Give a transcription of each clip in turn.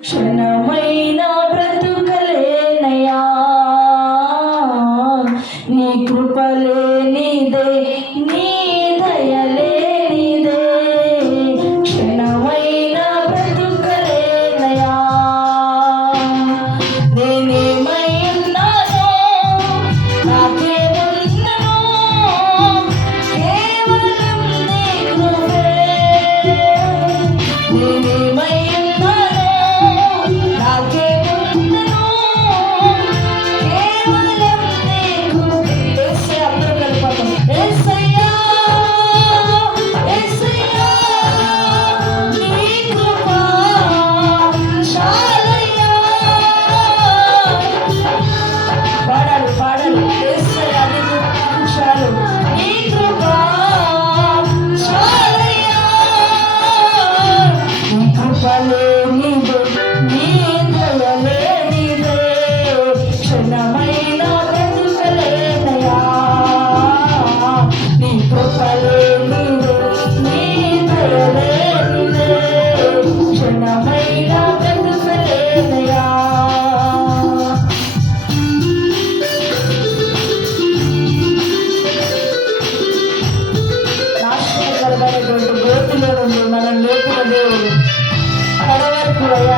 క్షణమైన బ్రతుకలేనయా నీ కృపలేనిదే నీ దయలేనిదే క్షణమైన బ్రతుకలేనయా నేనేమై ఉన్నానో నాకే ఉన్ననో కేవలం నీ కృపే నేనేమై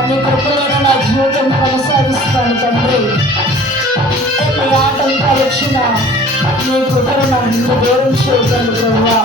నీ కృపలోనే నా జీవితం కొనసాగిస్తాను తండ్రి. ఎన్ని ఆటంకాలు వచ్చినా నీ కృపను నన్ను దూరం చేయగలను ప్రభువా.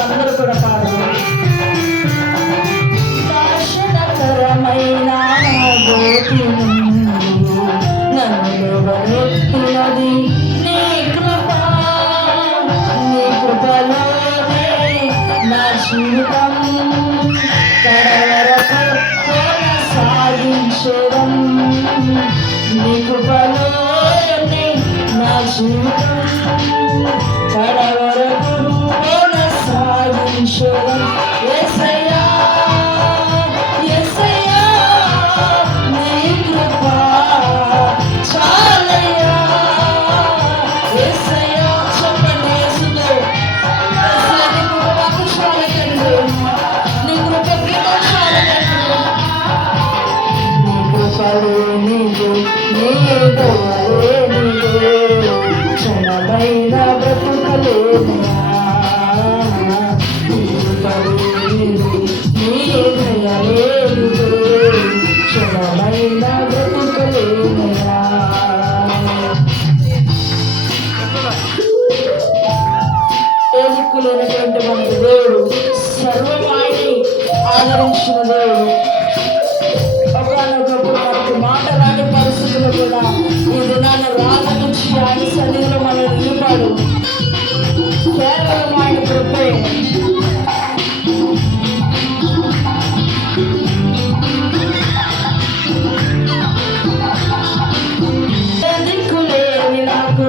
అందరూ కూడా పాడు. నాశనకరమైన నన్ను నీ కృప నీ కృపలోనే నా జీవితం కడవరకు కొనసాగించడం నీ కృపలోనే నా జీవితం కడవరకు కొనసాగించడం యేసయ్యా యేసయ్యా నీ కృప చాలయ్యా యేసయ్యా చెప్పండి యేసుతో నీ కృప మాకు చాలకండి నీ కృప ప్రేమ చాలకండి నీ కృపలేనిదే నీ దయలేనిదే క్షణమైన బ్రతుకలేనయా ఏదిక్కులేనటువంటి మనకు దేవుడు సర్వమాయని ఆదరించిన దేవుడు. ఒకనొకప్పుడు మనకు మాట రాని పరిస్థితులు కూడా ఈ దినాన రాళ్ళ నుంచి ఆయన సన్నిధిలో మనల్ని నిలిపాడు. కేవలం ఆయన కృపే. దిక్కులేని నాకు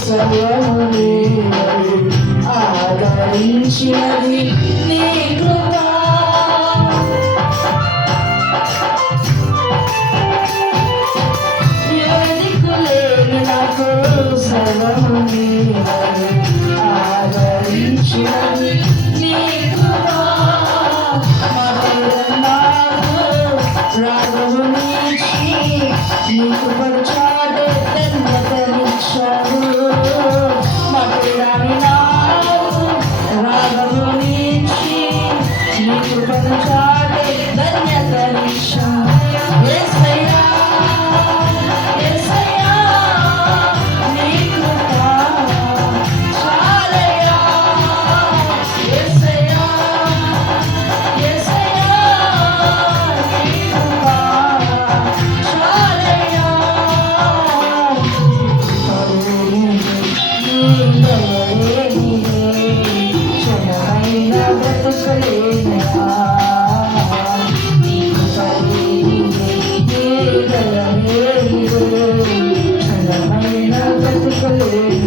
సర్వమునే ఆదరించినది నీ కృప. దిక్కులేని నాకు సర్వమునే ఆదరించినది నీ కృప. రాగము నీచి నీ కృపను చాటే ధన్యతనిచ్చావు. మధురాని నాకు రాగము నీచి నీ కృపను చాటే ధన్యతనిచ్చావు. యేసయ్యా యేసయ్యా నీ కృప బ్రతుకులే